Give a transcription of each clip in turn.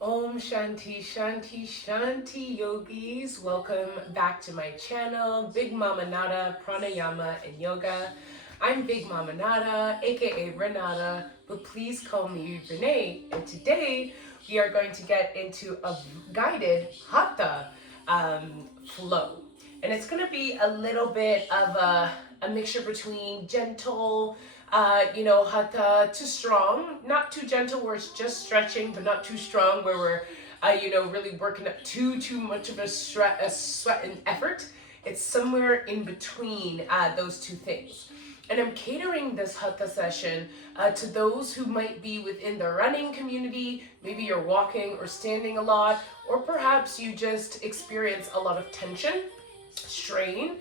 Om Shanti Shanti Shanti yogis. Welcome back to my channel, Bigmamanata Pranayama and Yoga. I'm Bigmamanata, aka Renata, but please call me Renee. And today we are going to get into a guided Hatha flow. And it's going to be a little bit of a mixture between gentle, hatha to strong, not too gentle where it's just stretching, but not too strong where we're, really working up too much of a sweat and effort. It's somewhere in between those two things. And I'm catering this hatha session to those who might be within the running community. Maybe you're walking or standing a lot, or perhaps you just experience a lot of tension, strain,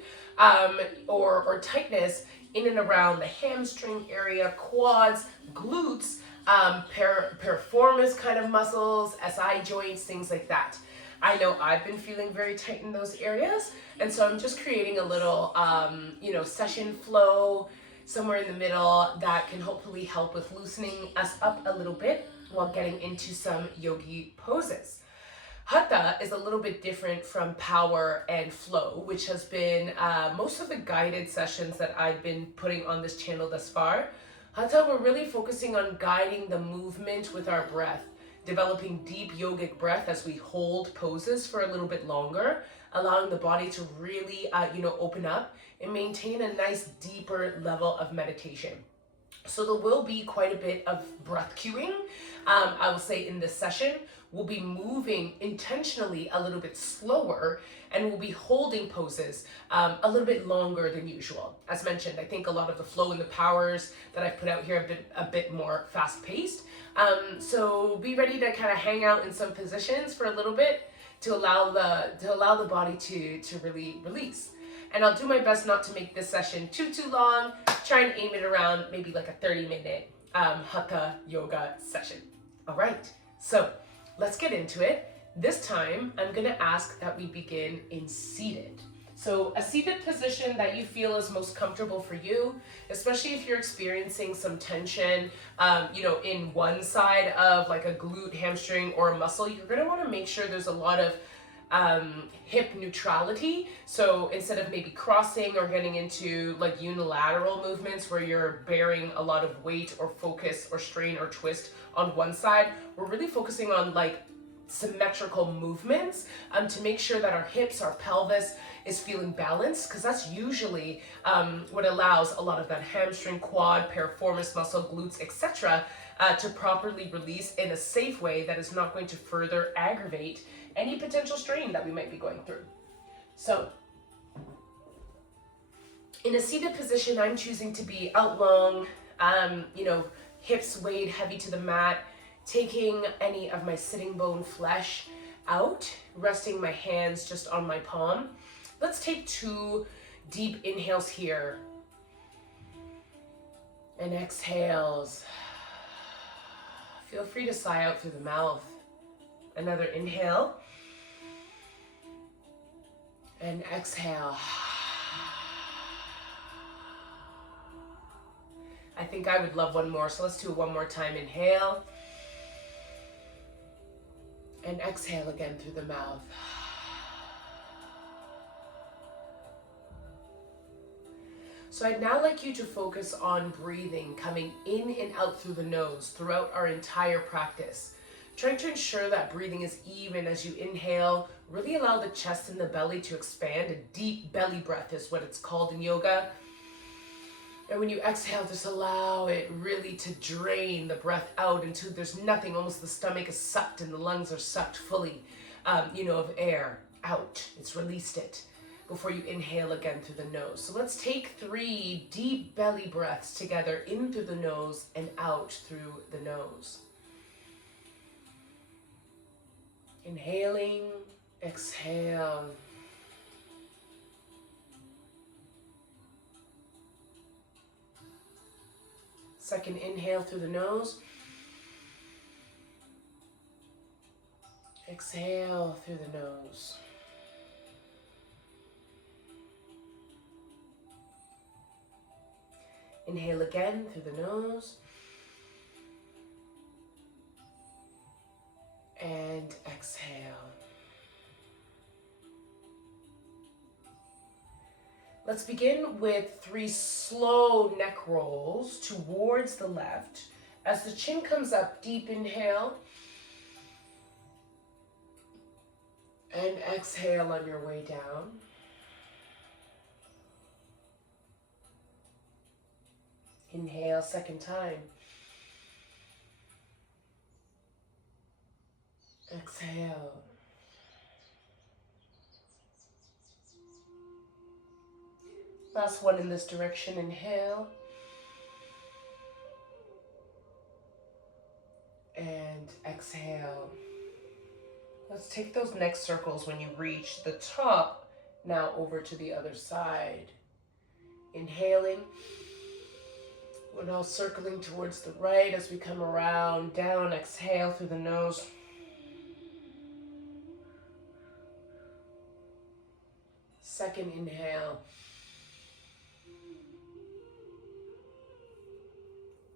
or tightness in and around the hamstring area, quads, glutes, piriformis kind of muscles, SI joints, things like that. I know I've been feeling very tight in those areas, and so I'm just creating a little, session flow somewhere in the middle that can hopefully help with loosening us up a little bit while getting into some yogi poses. Hatha is a little bit different from power and flow, which has been most of the guided sessions that I've been putting on this channel thus far. Hatha, we're really focusing on guiding the movement with our breath, developing deep yogic breath as we hold poses for a little bit longer, allowing the body to really, open up and maintain a nice deeper level of meditation. So there will be quite a bit of breath cueing, I will say, in this session. We'll be moving intentionally a little bit slower, and we'll be holding poses a little bit longer than usual. As mentioned, I think a lot of the flow and the powers that I've put out here have been a bit more fast-paced. So be ready to kind of hang out in some positions for a little bit to allow the body to really release. And I'll do my best not to make this session too long. Try and aim it around maybe like a 30-minute Hatha yoga session. All right, so let's get into it. This time, I'm gonna ask that we begin in seated. So a seated position that you feel is most comfortable for you, especially if you're experiencing some tension, in one side of like a glute, hamstring, or a muscle. You're gonna wanna make sure there's a lot of hip neutrality. So instead of maybe crossing or getting into like unilateral movements where you're bearing a lot of weight or focus or strain or twist on one side, we're really focusing on like symmetrical movements to make sure that our hips, our pelvis is feeling balanced, because that's usually what allows a lot of that hamstring, quad, piriformis muscle, glutes, etc. To properly release in a safe way that is not going to further aggravate any potential strain that we might be going through. So in a seated position, I'm choosing to be out long, hips weighed heavy to the mat, taking any of my sitting bone flesh out, resting my hands just on my palm. Let's take 2 deep inhales here and exhales. Feel free to sigh out through the mouth. Another inhale and exhale. I think I would love one more, so let's do it one more time. Inhale and exhale again through the mouth. So I'd now like you to focus on breathing, coming in and out through the nose throughout our entire practice. Trying to ensure that breathing is even as you inhale. Really allow the chest and the belly to expand. A deep belly breath is what it's called in yoga. And when you exhale, just allow it really to drain the breath out until there's nothing. Almost the stomach is sucked and the lungs are sucked fully, of air out. It's released it before you inhale again through the nose. So let's take 3 deep belly breaths together, in through the nose and out through the nose. Inhaling, exhale. Second inhale through the nose. Exhale through the nose. Inhale again through the nose. And exhale. Let's begin with 3 slow neck rolls towards the left. As the chin comes up, deep inhale. And exhale on your way down. Inhale, second time. Exhale. Last one in this direction, inhale. And exhale. Let's take those neck circles when you reach the top, now over to the other side. Inhaling. We're now circling towards the right as we come around, down, exhale through the nose. Second inhale.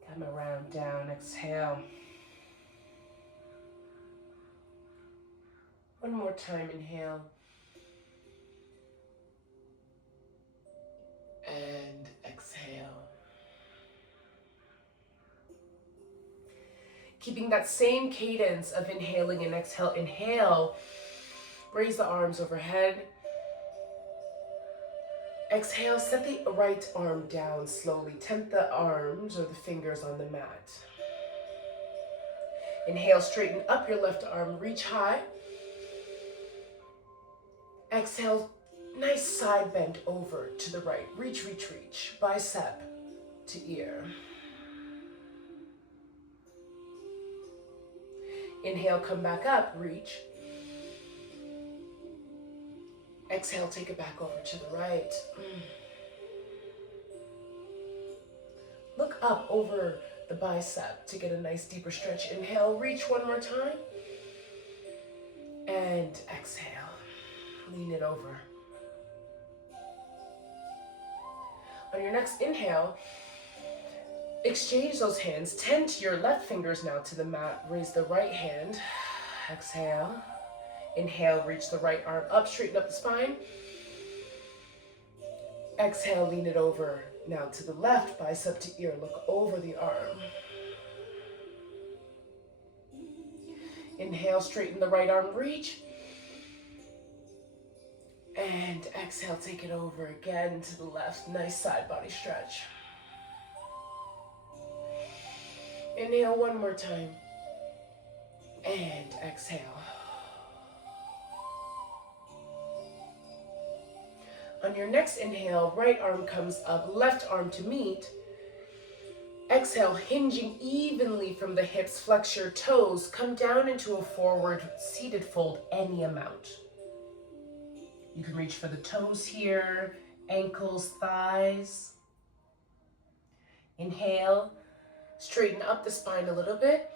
Come around, down, exhale. One more time, inhale. And exhale. Keeping that same cadence of inhaling and exhale. Inhale, raise the arms overhead. Exhale, set the right arm down slowly. Tent the arms or the fingers on the mat. Inhale, straighten up your left arm, reach high. Exhale, nice side bend over to the right. Reach, reach, reach. Bicep to ear. Inhale, come back up, reach. Exhale, take it back over to the right. Look up over the bicep to get a nice deeper stretch. Inhale, reach one more time. And exhale, lean it over. On your next inhale, exchange those hands. Tent your left fingers now to the mat. Raise the right hand. Exhale. Inhale, reach the right arm up, straighten up the spine. Exhale, lean it over now to the left, bicep to ear. Look over the arm. Inhale, straighten the right arm, reach. And exhale, take it over again to the left. Nice side body stretch. Inhale one more time. And exhale. On your next inhale, right arm comes up, left arm to meet. Exhale, hinging evenly from the hips, flex your toes, come down into a forward seated fold, any amount. You can reach for the toes here, ankles, thighs. Inhale, straighten up the spine a little bit.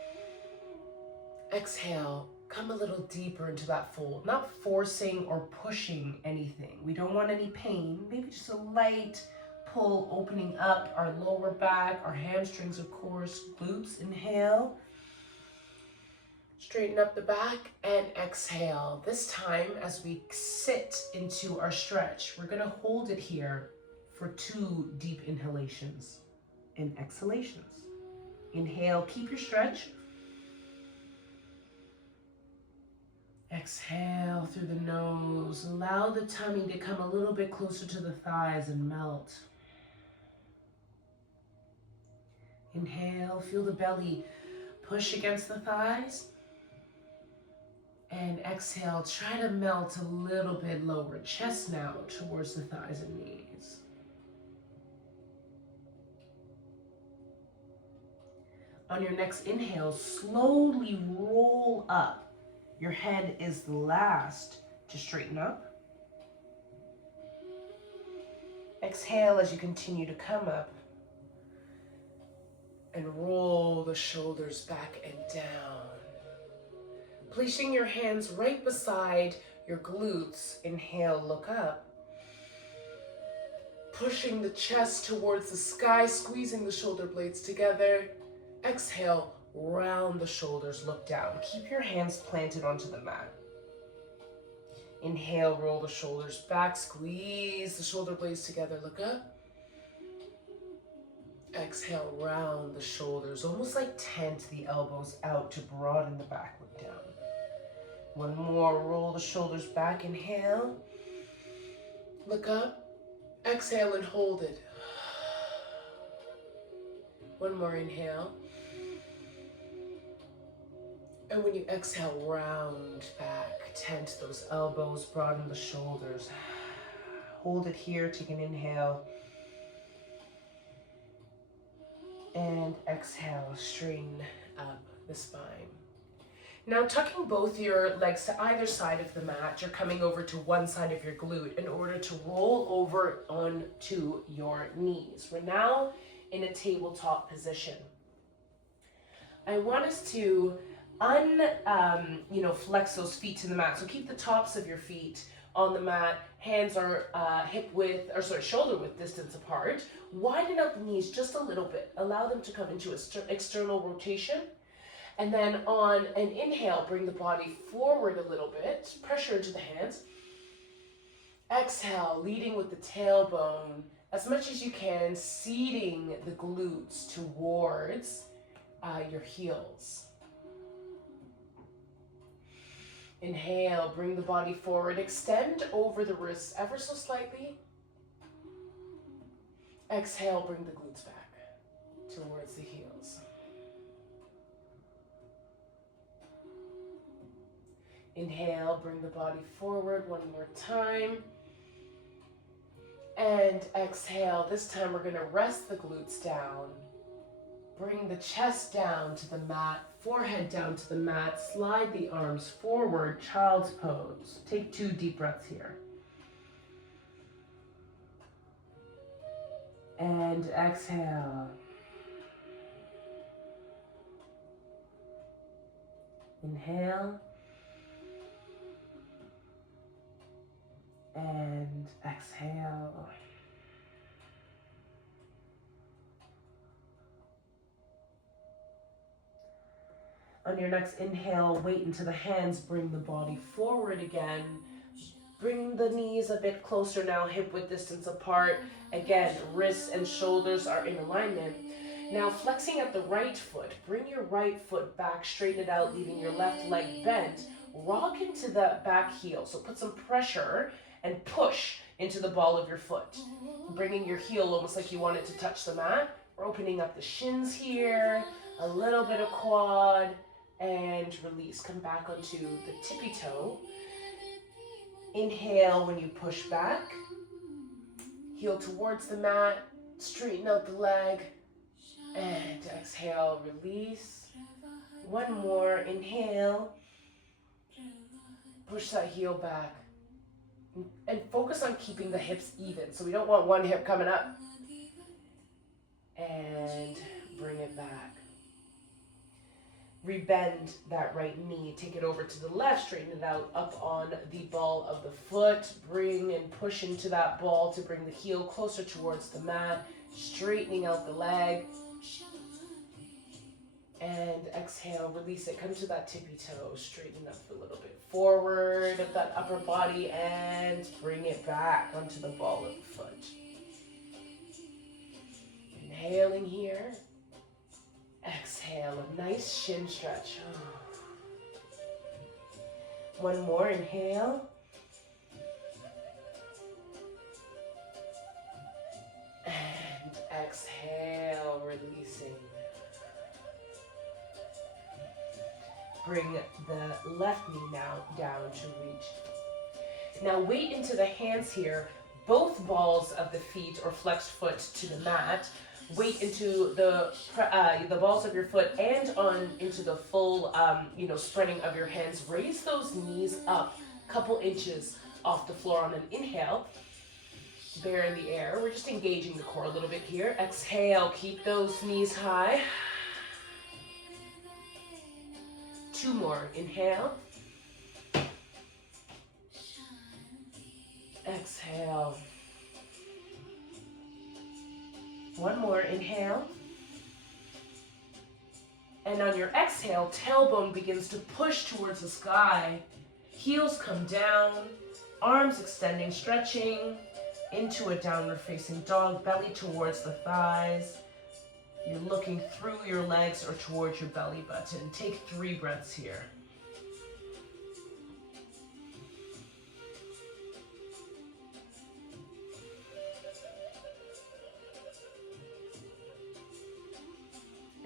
Exhale, come a little deeper into that fold, not forcing or pushing anything. We don't want any pain, maybe just a light pull, opening up our lower back, our hamstrings, of course, glutes. Inhale, straighten up the back and exhale. This time, as we sit into our stretch, we're gonna hold it here for 2 deep inhalations and exhalations. Inhale, keep your stretch. Exhale through the nose. Allow the tummy to come a little bit closer to the thighs and melt. Inhale, feel the belly push against the thighs. And exhale, try to melt a little bit lower. Chest now towards the thighs and knees. On your next inhale, slowly roll up. Your head is the last to straighten up. Exhale as you continue to come up and roll the shoulders back and down. Placing your hands right beside your glutes. Inhale, look up. Pushing the chest towards the sky, squeezing the shoulder blades together. Exhale, Round the shoulders, look down. Keep your hands planted onto the mat. Inhale, roll the shoulders back, squeeze the shoulder blades together, look up. Exhale, round the shoulders, almost like tent the elbows out to broaden the back, look down. One more, roll the shoulders back, inhale. Look up, exhale and hold it. One more inhale. And when you exhale, round back, tent those elbows, broaden the shoulders. Hold it here, take an inhale. And exhale, straighten up the spine. Now tucking both your legs to either side of the mat, you're coming over to one side of your glute in order to roll over onto your knees. We're now in a tabletop position. I want us to flex those feet to the mat. So keep the tops of your feet on the mat. Hands are shoulder width distance apart. Widen out the knees just a little bit. Allow them to come into external rotation. And then on an inhale, bring the body forward a little bit. Pressure into the hands. Exhale, leading with the tailbone as much as you can, seating the glutes towards your heels. Inhale, bring the body forward. Extend over the wrists ever so slightly. Exhale, bring the glutes back towards the heels. Inhale, bring the body forward one more time. And exhale, this time we're going to rest the glutes down. Bring the chest down to the mat, forehead down to the mat, slide the arms forward, child's pose. Take 2 deep breaths here. And exhale. Inhale. And exhale. On your next inhale, weight into the hands, bring the body forward again. Bring the knees a bit closer now, hip width distance apart. Again, wrists and shoulders are in alignment. Now flexing at the right foot, bring your right foot back, straighten it out, leaving your left leg bent. Rock into the back heel, so put some pressure and push into the ball of your foot. Bringing your heel almost like you want it to touch the mat. We're opening up the shins here, a little bit of quad, and release. Come back onto the tippy toe. Inhale when you push back. Heel towards the mat, straighten out the leg, and exhale, release. One more, inhale. Push that heel back. And focus on keeping the hips even. So we don't want one hip coming up. And bring it back. Rebend that right knee. Take it over to the left. Straighten it out up on the ball of the foot. Bring and push into that ball to bring the heel closer towards the mat. Straightening out the leg. And exhale, release it. Come to that tippy toe. Straighten up a little bit forward of that upper body and bring it back onto the ball of the foot. Inhaling here. Exhale, a nice shin stretch. One more, inhale. And exhale, releasing. Bring the left knee now down to reach. Now weight into the hands here, both balls of the feet or flexed foot to the mat. Weight into the balls of your foot and on into the full, spreading of your hands. Raise those knees up a couple inches off the floor on an inhale. Bear in the air. We're just engaging the core a little bit here. Exhale, keep those knees high. 2 more. Inhale. Exhale. 1 more. Inhale. And on your exhale, tailbone begins to push towards the sky. Heels come down, arms extending, stretching into a downward facing dog, belly towards the thighs. You're looking through your legs or towards your belly button. Take 3 breaths here.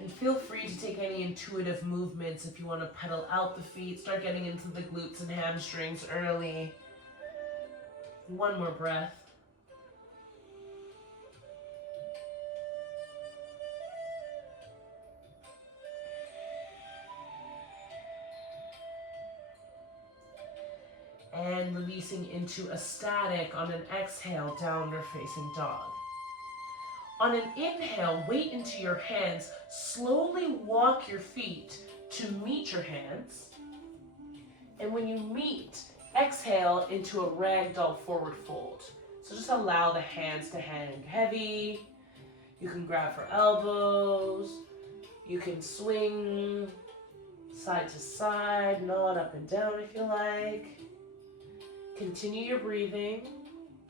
And feel free to take any intuitive movements if you want to pedal out the feet, start getting into the glutes and hamstrings early. 1 more breath. And releasing into a static on an exhale, downward facing dog. On an inhale, weight into your hands. Slowly walk your feet to meet your hands. And when you meet, exhale into a ragdoll forward fold. So just allow the hands to hang heavy. You can grab for elbows. You can swing side to side, nod up and down if you like. Continue your breathing.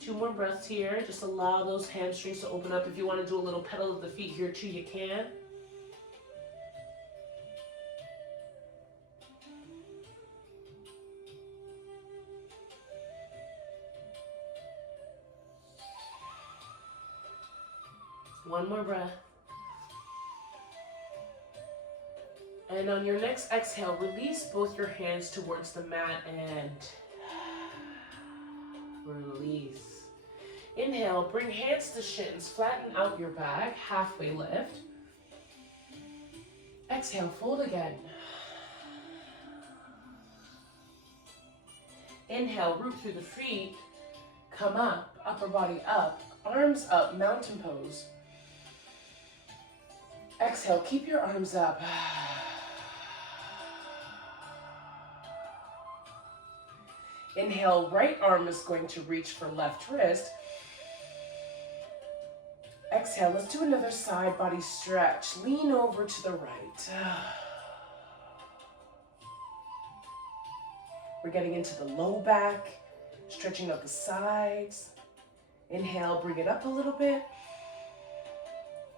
2 more breaths here. Just allow those hamstrings to open up. If you want to do a little pedal of the feet here too, you can. One more breath. And on your next exhale, release both your hands towards the mat and release. Inhale, bring hands to shins, flatten out your back, halfway lift. Exhale, fold again. Inhale, root through the feet, come up, upper body up, arms up, mountain pose. Exhale, keep your arms up. Inhale, right arm is going to reach for left wrist. Exhale, let's do another side body stretch. Lean over to the right. We're getting into the low back, stretching out the sides. Inhale, bring it up a little bit.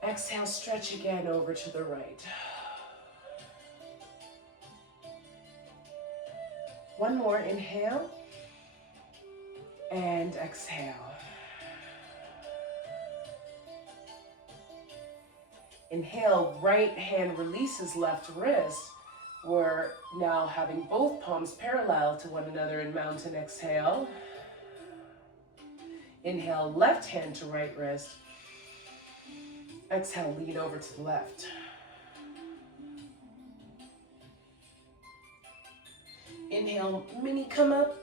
Exhale, stretch again over to the right. 1 more, inhale. And exhale. Inhale, right hand releases left wrist. We're now having both palms parallel to one another in mountain exhale. Inhale, left hand to right wrist. Exhale, lean over to the left. Inhale, mini come up.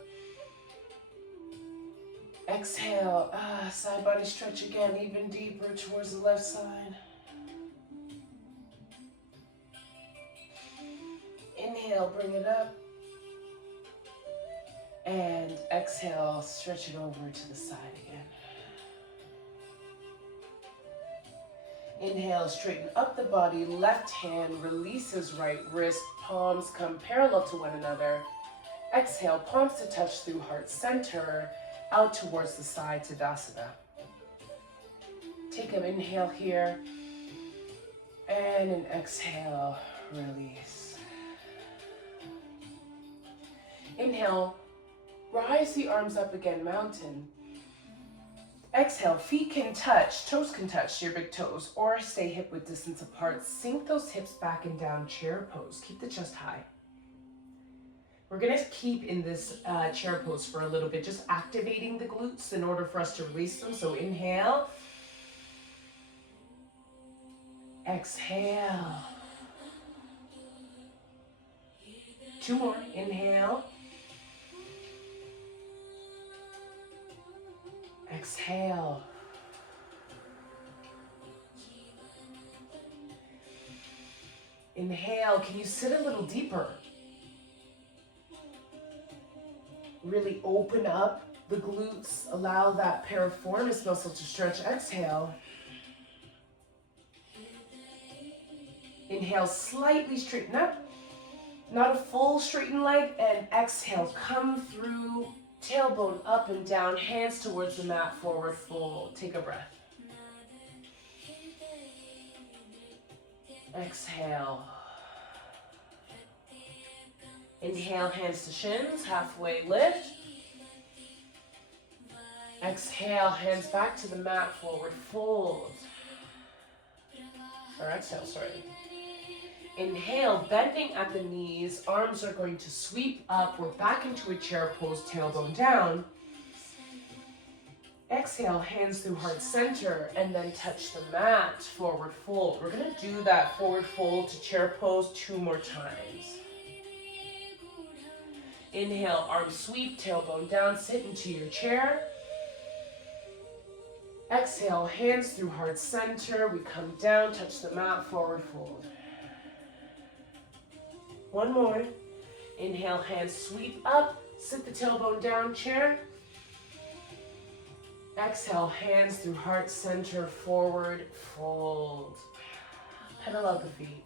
Exhale, side body stretch again, even deeper towards the left side. Inhale, bring it up. And exhale, stretch it over to the side again. Inhale, straighten up the body, left hand releases right wrist, palms come parallel to one another. Exhale, palms to touch through heart center, out towards the side, Tadasana. Take an inhale here, and an exhale, release. Inhale, rise the arms up again, mountain. Exhale, feet can touch, toes can touch your big toes, or stay hip width distance apart. Sink those hips back and down, chair pose. Keep the chest high. We're gonna keep in this chair pose for a little bit, just activating the glutes in order for us to release them. So inhale. Exhale. 2 more, inhale. Exhale. Inhale, can you sit a little deeper? Really open up the glutes, allow that piriformis muscle to stretch. Exhale. Inhale, slightly straighten up. Not a full straightened leg. And exhale, come through, tailbone up and down, hands towards the mat, forward fold. Take a breath. Exhale. Inhale, hands to shins, halfway lift. Exhale, hands back to the mat, forward fold. Or exhale, sorry. Inhale, bending at the knees, arms are going to sweep up. We're back into a chair pose, tailbone down. Exhale, hands through heart center, and then touch the mat, forward fold. We're gonna do that forward fold to chair pose 2 more times. Inhale, arm sweep, tailbone down, sit into your chair. Exhale, hands through heart center. We come down, touch the mat, forward fold. One more. Inhale, hands sweep up, sit the tailbone down, chair. Exhale, hands through heart center, forward fold. Pedal out the feet.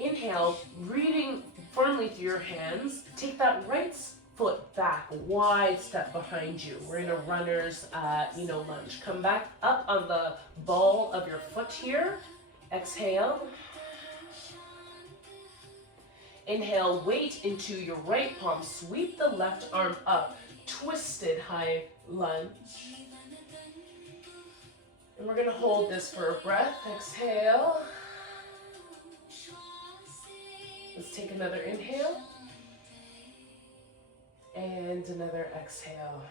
Inhale, breathing firmly through your hands. Take that right foot back, wide step behind you. We're in a runner's, lunge. Come back up on the ball of your foot here. Exhale. Inhale, weight into your right palm. Sweep the left arm up. Twisted high lunge. And we're going to hold this for a breath. Exhale. Let's take another inhale. And another exhale.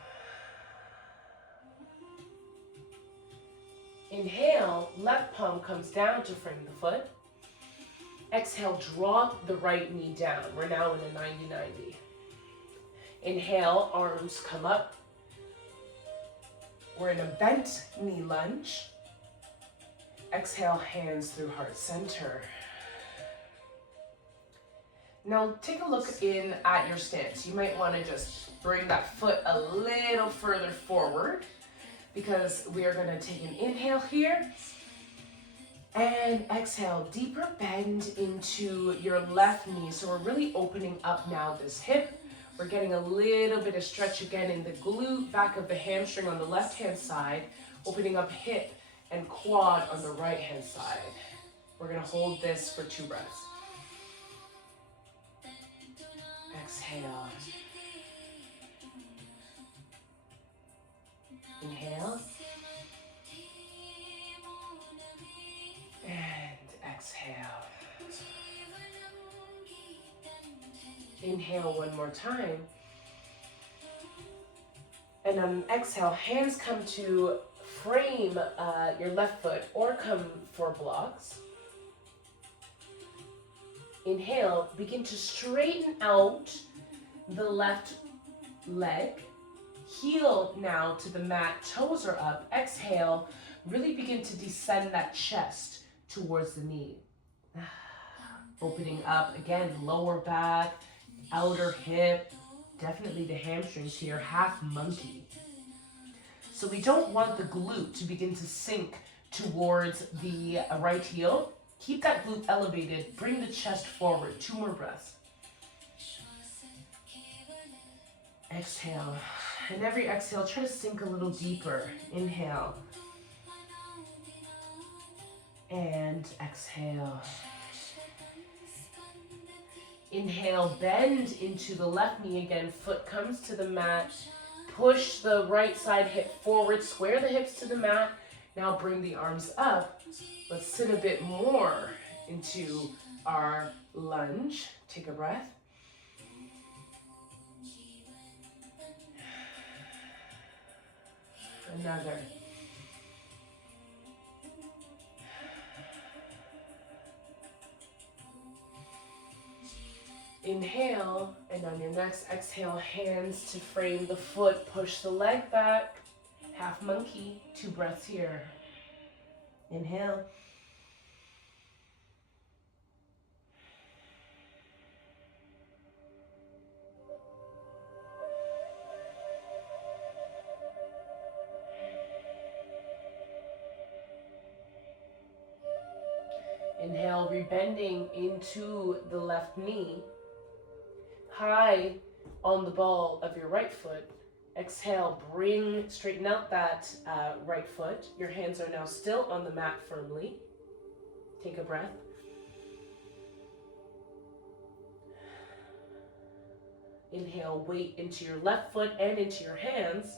Inhale, left palm comes down to frame the foot. Exhale, drop the right knee down. We're now in a 90-90. Inhale, arms come up. We're in a bent knee lunge. Exhale, hands through heart center. Now take a look in at your stance. You might want to just bring that foot a little further forward because we are going to take an inhale here and exhale, deeper bend into your left knee. So we're really opening up now this hip. We're getting a little bit of stretch again in the glute, back of the hamstring on the left-hand side, opening up hip and quad on the right-hand side. We're going to hold this for 2 breaths. Exhale. Inhale. And exhale. Inhale one more time. And on exhale, hands come to frame your left foot or come for blocks. Inhale, begin to straighten out the left leg. Heel now to the mat, toes are up. Exhale, really begin to descend that chest towards the knee. Opening up again, lower back, outer hip, definitely the hamstrings here, half monkey. So we don't want the glute to begin to sink towards the right heel. Keep that glute elevated, bring the chest forward. 2 more breaths. Exhale. And every exhale, try to sink a little deeper. Inhale. And exhale. Inhale, bend into the left knee again. Foot comes to the mat. Push the right side hip forward. Square the hips to the mat. Now bring the arms up. Let's sit a bit more into our lunge. Take a breath. Another. Inhale, and on your next exhale, hands to frame the foot. Push the leg back. Half monkey. 2 breaths here. Inhale. Inhale, rebending into the left knee, high on the ball of your right foot. Exhale, straighten out that right foot. Your hands are now still on the mat firmly. Take a breath. Inhale, weight into your left foot and into your hands,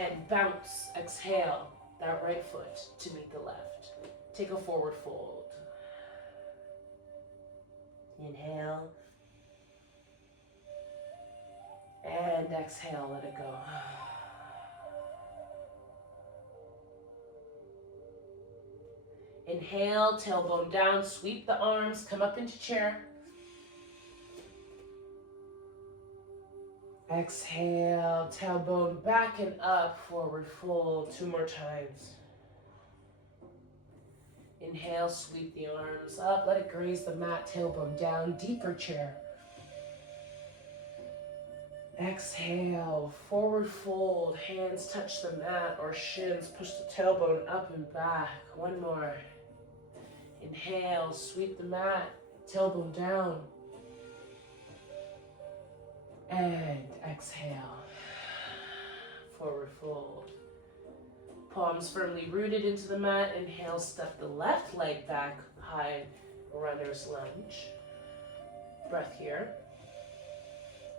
and bounce, exhale, that right foot to meet the left. Take a forward fold. Inhale, and exhale, let it go. Inhale, tailbone down, sweep the arms, come up into chair. Exhale, tailbone back and up, forward fold, 2 more times. Inhale, sweep the arms up, let it graze the mat, tailbone down, deeper chair. Exhale, forward fold, hands touch the mat or shins, push the tailbone up and back. 1 more. Inhale, sweep the mat, tailbone down. And exhale, forward fold. Palms firmly rooted into the mat. Inhale, step the left leg back, high runner's lunge. Breath here.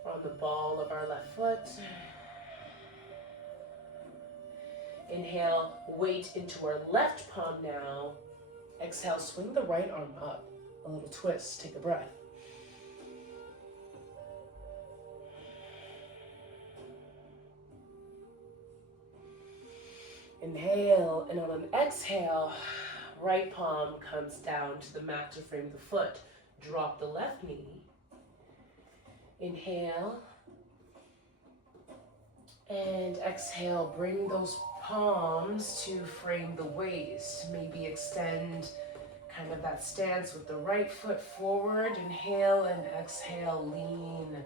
On the ball of our left foot. Inhale, weight into our left palm now. Exhale, swing the right arm up. A little twist, take a breath. Inhale, and on an exhale, right palm comes down to the mat to frame the foot. Drop the left knee. Inhale, and exhale, bring those palms to frame the waist. Maybe extend kind of that stance with the right foot forward. Inhale and exhale, lean,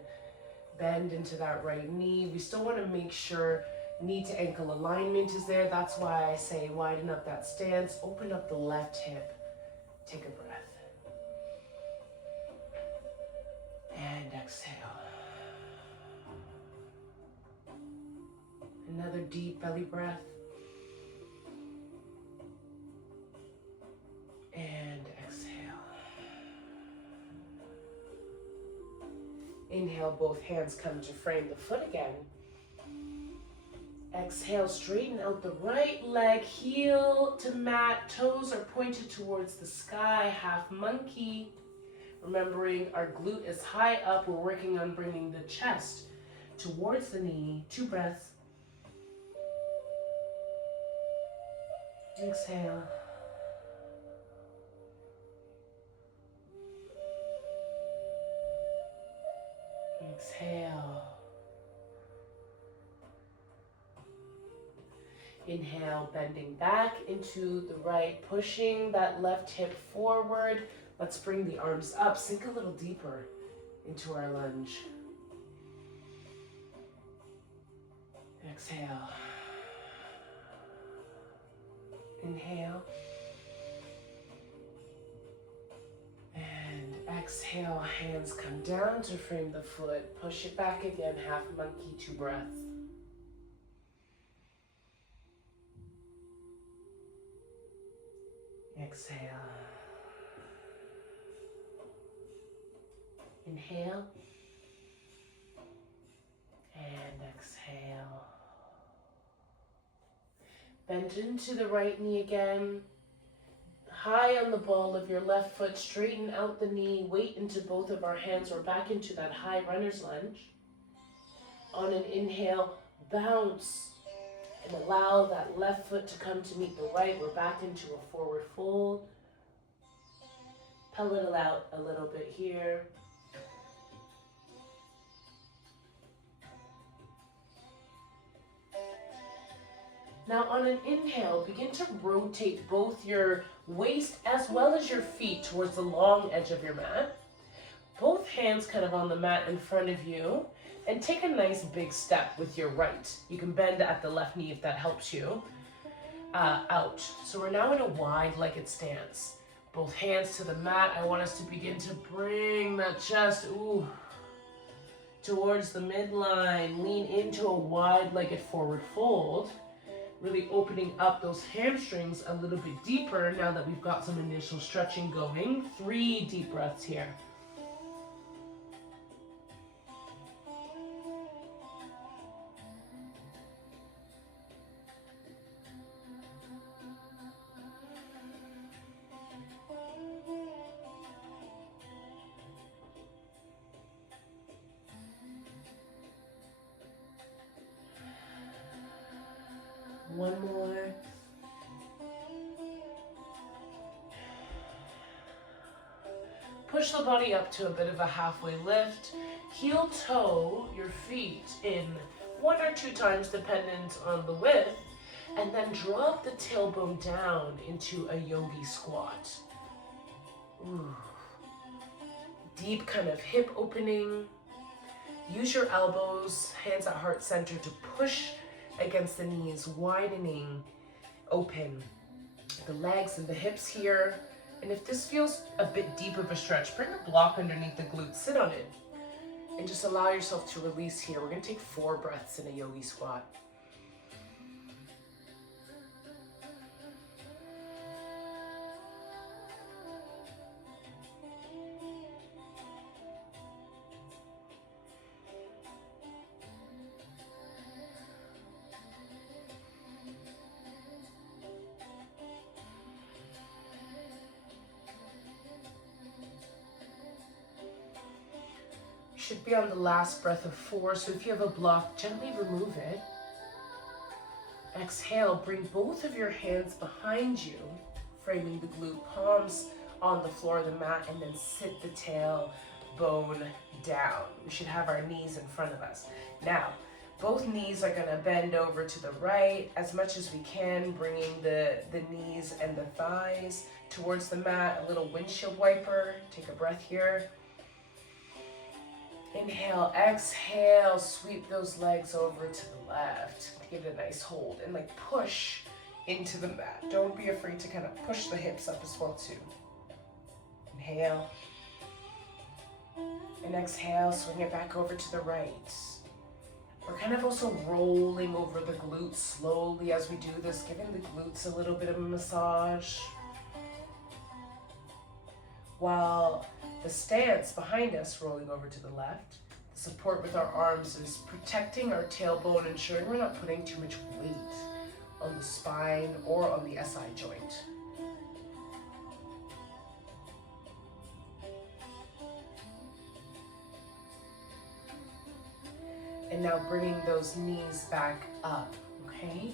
bend into that right knee. We still want to make sure knee to ankle alignment is there. That's why I say widen up that stance, open up the left hip. Take a breath. And exhale. Another deep belly breath. And exhale. Inhale, both hands come to frame the foot again. Exhale, straighten out the right leg, heel to mat, toes are pointed towards the sky, half monkey. Remembering our glute is high up, we're working on bringing the chest towards the knee. 2 breaths. Exhale. Exhale. Inhale, bending back into the right, pushing that left hip forward. Let's bring the arms up, sink a little deeper into our lunge. Exhale. Inhale. And exhale, hands come down to frame the foot. Push it back again, half monkey, 2 breaths. Exhale. Inhale. And exhale. Bend into the right knee again. High on the ball of your left foot, straighten out the knee, weight into both of our hands or back into that high runner's lunge. On an inhale, bounce and allow that left foot to come to meet the right. We're back into a forward fold. Pellet it out a little bit here. Now on an inhale, begin to rotate both your waist as well as your feet towards the long edge of your mat. Both hands kind of on the mat in front of you. And take a nice big step with your right. You can bend at the left knee if that helps you. Out. So we're now in a wide-legged stance. Both hands to the mat. I want us to begin to bring that chest, towards the midline. Lean into a wide-legged forward fold. Really opening up those hamstrings a little bit deeper now that we've got some initial stretching going. 3 deep breaths here. One more. Push the body up to a bit of a halfway lift. Heel toe your feet in 1 or 2 times dependent on the width. And then drop the tailbone down into a yogi squat. Ooh. Deep kind of hip opening. Use your elbows, hands at heart center to push against the knees, widening open the legs and the hips here. And if this feels a bit deep of a stretch, bring a block underneath the glutes, sit on it, and just allow yourself to release here. We're gonna take 4 breaths in a yogi squat. Should be on the last breath of 4, so if you have a block, gently remove it. Exhale, bring both of your hands behind you, framing the glute, palms on the floor of the mat, and then sit the tailbone down. We should have our knees in front of us. Now, both knees are gonna bend over to the right as much as we can, bringing the knees and the thighs towards the mat, a little windshield wiper. Take a breath here. Inhale, exhale, sweep those legs over to the left. Give it a nice hold and like push into the mat. Don't be afraid to kind of push the hips up as well too. Inhale. And exhale, swing it back over to the right. We're kind of also rolling over the glutes slowly as we do this, giving the glutes a little bit of a massage. While the stance behind us, rolling over to the left, the support with our arms is protecting our tailbone, ensuring we're not putting too much weight on the spine or on the SI joint. And now bringing those knees back up, okay?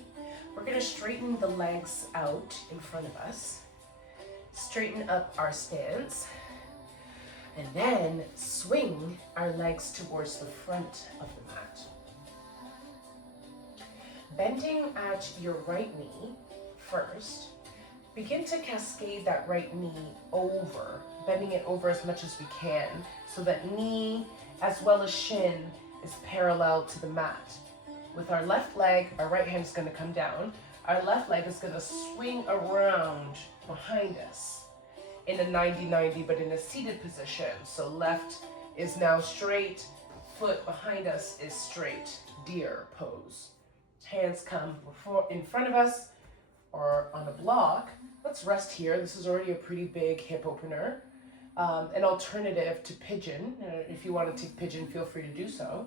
We're gonna straighten the legs out in front of us. Straighten up our stance, and then swing our legs towards the front of the mat. Bending at your right knee first, begin to cascade that right knee over, bending it over as much as we can, so that knee as well as shin is parallel to the mat. With our left leg, our right hand is going to come down. Our left leg is going to swing around behind us in a 90-90, but in a seated position. So left is now straight, foot behind us is straight, deer pose. Hands come in front of us or on a block. Let's rest here. This is already a pretty big hip opener. An alternative to pigeon. If you want to take pigeon, feel free to do so.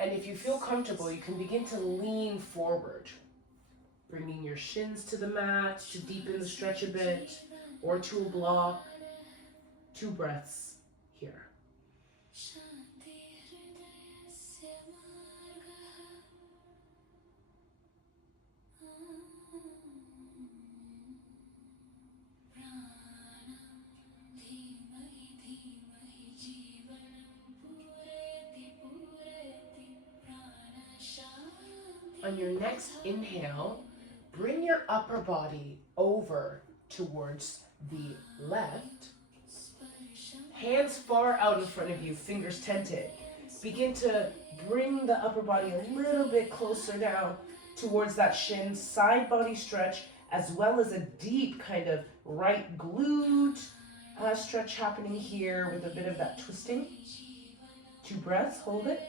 And if you feel comfortable, you can begin to lean forward, bringing your shins to the mat to deepen the stretch a bit, or to a block. 2 breaths here. On your next inhale, bring your upper body over towards the left. Hands far out in front of you, fingers tented. Begin to bring the upper body a little bit closer now towards that shin, side body stretch, as well as a deep kind of right glute stretch happening here with a bit of that twisting. 2 breaths, hold it.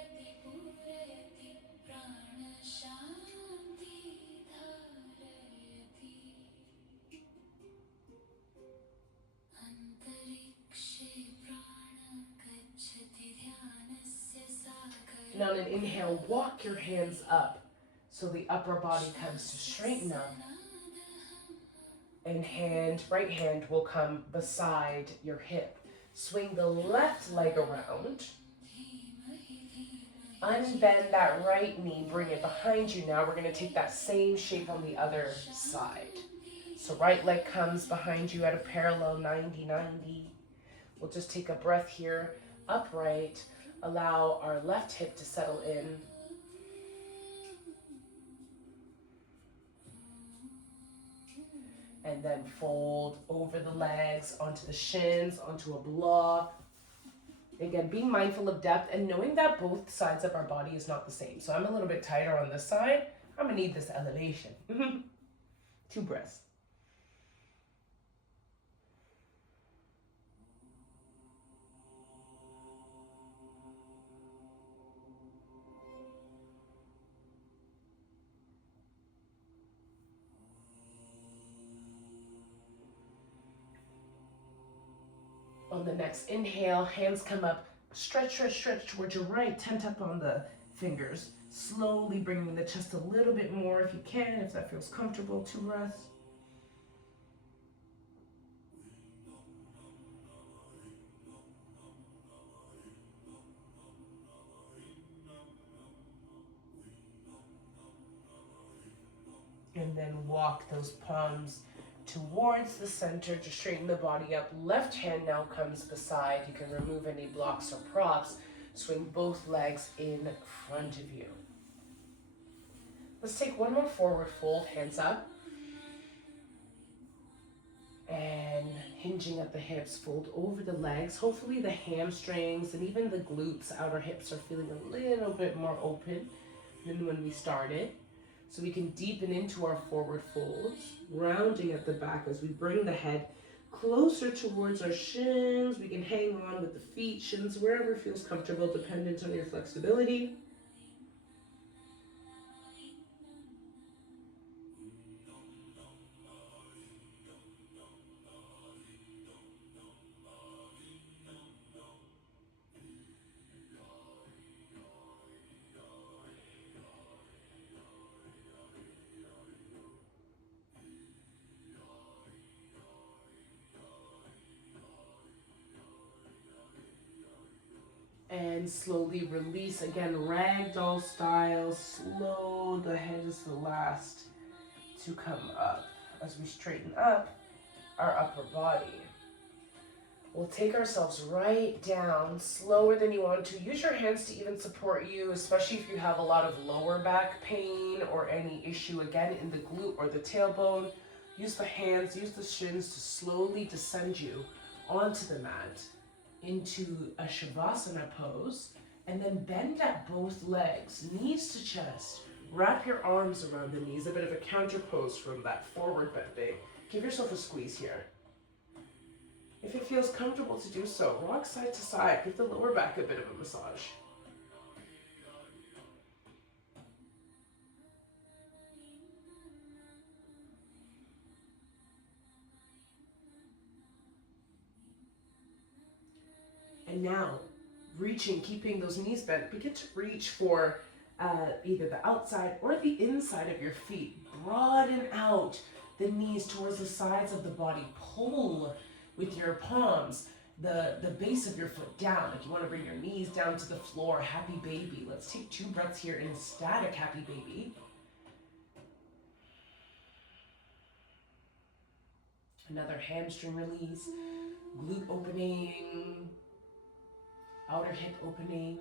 And on an inhale, walk your hands up so the upper body comes to straighten up. And right hand will come beside your hip. Swing the left leg around. Unbend that right knee, bring it behind you. Now we're going to take that same shape on the other side. So right leg comes behind you at a parallel 90-90. We'll just take a breath here, upright. Allow our left hip to settle in. And then fold over the legs, onto the shins, onto a block. Again, being mindful of depth and knowing that both sides of our body is not the same. So I'm a little bit tighter on this side. I'm gonna need this elevation. 2 breaths. On the next inhale, hands come up, stretch, stretch, stretch towards your right, tent up on the fingers. Slowly bringing the chest a little bit more if you can, if that feels comfortable. 2 breaths. And then walk those palms towards the center to straighten the body up. Left hand now comes beside. You can remove any blocks or props. Swing both legs in front of you. Let's take one more forward fold, hands up. And hinging at the hips, fold over the legs. Hopefully the hamstrings and even the glutes, outer hips are feeling a little bit more open than when we started. So we can deepen into our forward folds, rounding at the back as we bring the head closer towards our shins. We can hang on with the feet, shins, wherever feels comfortable, dependent on your flexibility. And slowly release, again, ragdoll style. Slow, the head is the last to come up as we straighten up our upper body. We'll take ourselves right down, slower than you want to. Use your hands to even support you, especially if you have a lot of lower back pain or any issue, again, in the glute or the tailbone. Use the hands, use the shins to slowly descend you onto the mat, into a Shavasana pose, and then bend at both legs, knees to chest. Wrap your arms around the knees, a bit of a counter pose from that forward bending. Give yourself a squeeze here. If it feels comfortable to do so, rock side to side. Give the lower back a bit of a massage. And now, reaching, keeping those knees bent, begin to reach for either the outside or the inside of your feet. Broaden out the knees towards the sides of the body. Pull with your palms the base of your foot down. If you want to bring your knees down to the floor, happy baby. Let's take 2 breaths here in static happy baby. Another hamstring release, glute opening, outer hip opening.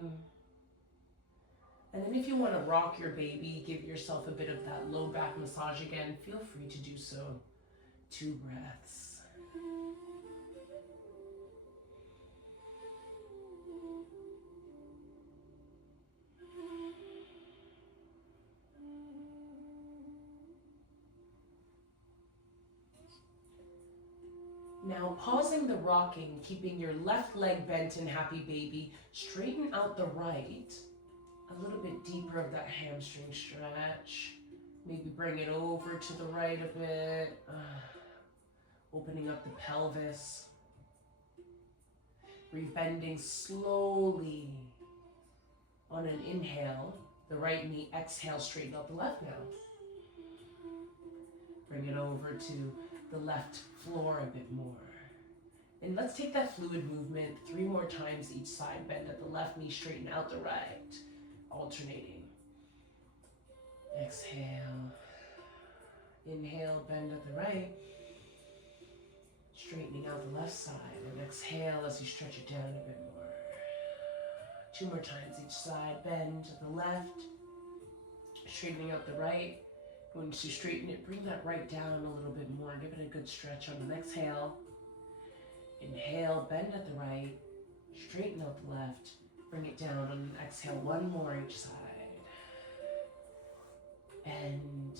And then if you want to rock your baby, give yourself a bit of that low back massage again, feel free to do so. 2 breaths. Now pausing the rocking, keeping your left leg bent in happy baby, straighten out the right. A little bit deeper of that hamstring stretch. Maybe bring it over to the right a bit. Opening up the pelvis. Rebending slowly. On an inhale, the right knee, exhale, straighten out the left now. Bring it over to the left floor a bit more. And let's take that fluid movement 3 more times each side. Bend at the left knee, straighten out the right. Alternating. Exhale. Inhale, bend at the right. Straightening out the left side. And exhale as you stretch it down a bit more. 2 more times each side. Bend to the left. Straightening out the right. Once you straighten it, bring that right down a little bit more. Give it a good stretch on an exhale. Inhale, bend at the right. Straighten out the left. Bring it down on an exhale. 1 more each side. Bend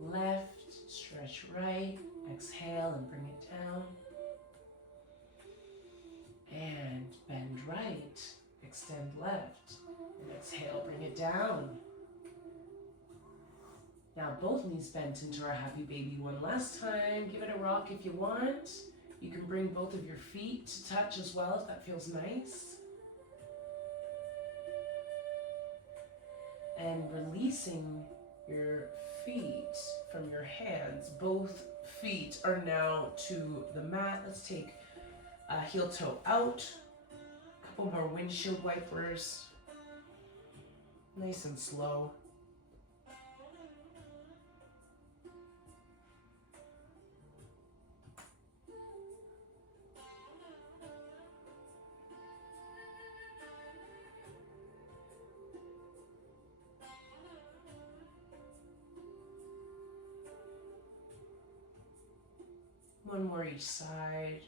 left, stretch right. Exhale and bring it down. And bend right. Extend left. And exhale, bring it down. Now both knees bent into our happy baby one last time. Give it a rock if you want. You can bring both of your feet to touch as well if that feels nice. And releasing your feet from your hands. Both feet are now to the mat. Let's take a heel toe out. A couple more windshield wipers. Nice and slow. One more each side.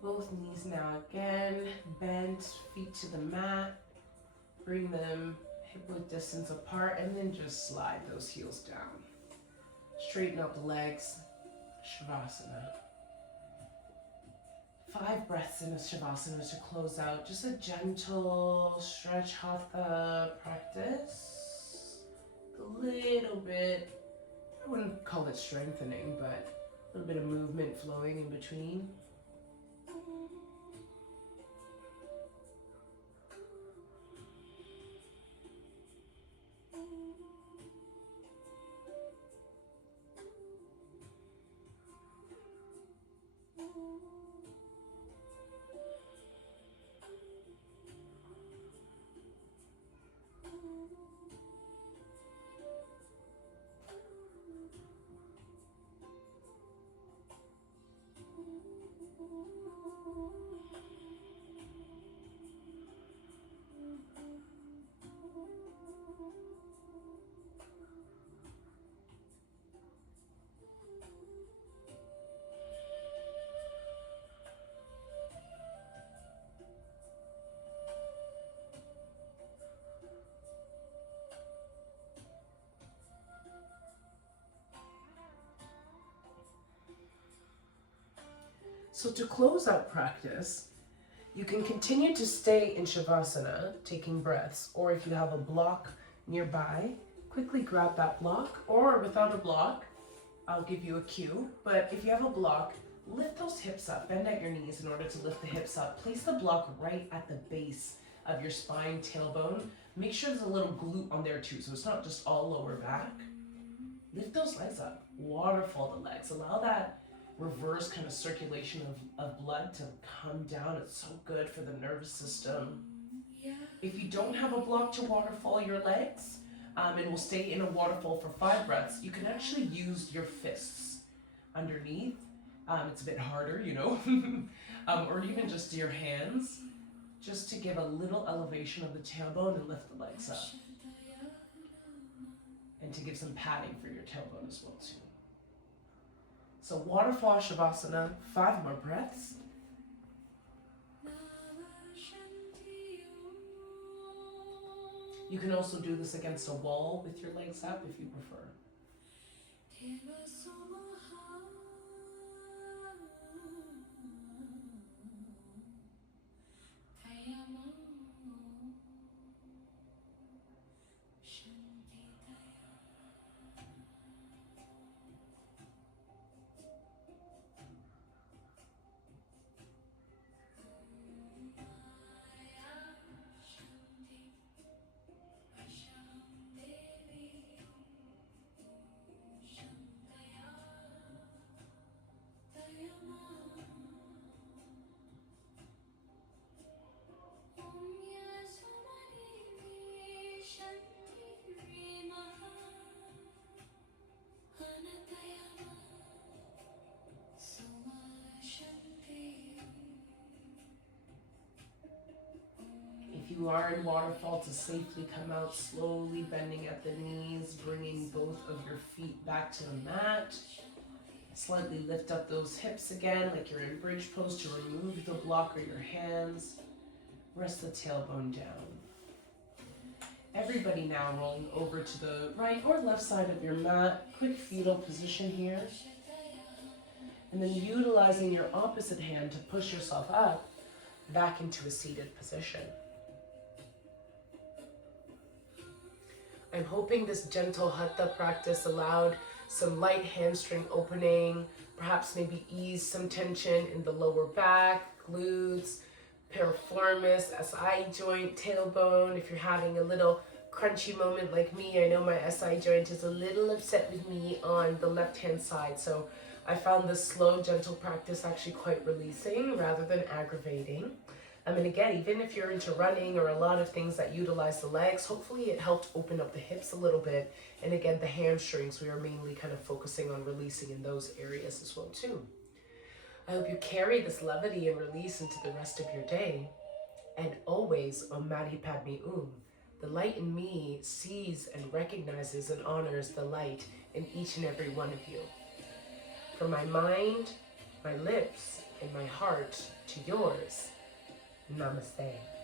Both knees now again, bent, feet to the mat. Bring them hip-width distance apart and then just slide those heels down. Straighten out the legs, Shavasana. 5 breaths in a Shavasana to close out. Just a gentle stretch Hatha practice. A little bit, I wouldn't call it strengthening, but a little bit of movement flowing in between. So to close out practice, you can continue to stay in Shavasana, taking breaths, or if you have a block nearby, quickly grab that block, or without a block, I'll give you a cue, but if you have a block, lift those hips up, bend at your knees in order to lift the hips up. Place the block right at the base of your spine, tailbone. Make sure there's a little glute on there too, so it's not just all lower back. Lift those legs up, waterfall the legs, allow that reverse kind of circulation of blood to come down. It's so good for the nervous system. If you don't have a block to waterfall your legs, and will stay in a waterfall for 5 breaths, you can actually use your fists underneath. It's a bit harder, you know, or even just your hands. just to give a little elevation of the tailbone and lift the legs up. And to give some padding for your tailbone as well too. So waterfall shavasana, 5 more breaths. You can also do this against a wall with your legs up if you prefer. If you are in waterfall, to safely come out slowly, bending at the knees, bringing both of your feet back to the mat. Slightly lift up those hips again, like you're in bridge pose, to remove the block or your hands. Rest the tailbone down. Everybody now rolling over to the right or left side of your mat. Quick fetal position here. And then utilizing your opposite hand to push yourself up back into a seated position. I'm hoping this gentle Hatha practice allowed some light hamstring opening, perhaps maybe ease some tension in the lower back, glutes, piriformis, SI joint, tailbone. If you're having a little crunchy moment like me, I know my SI joint is a little upset with me on the left-hand side, so I found this slow, gentle practice actually quite releasing rather than aggravating. And again, even if you're into running or a lot of things that utilize the legs, hopefully it helped open up the hips a little bit. And again, the hamstrings, we are mainly kind of focusing on releasing in those areas as well too. I hope you carry this levity and release into the rest of your day. And always, Om Mani Padme Um, the light in me sees and recognizes and honors the light in each and every one of you. From my mind, my lips, and my heart to yours, Namaste.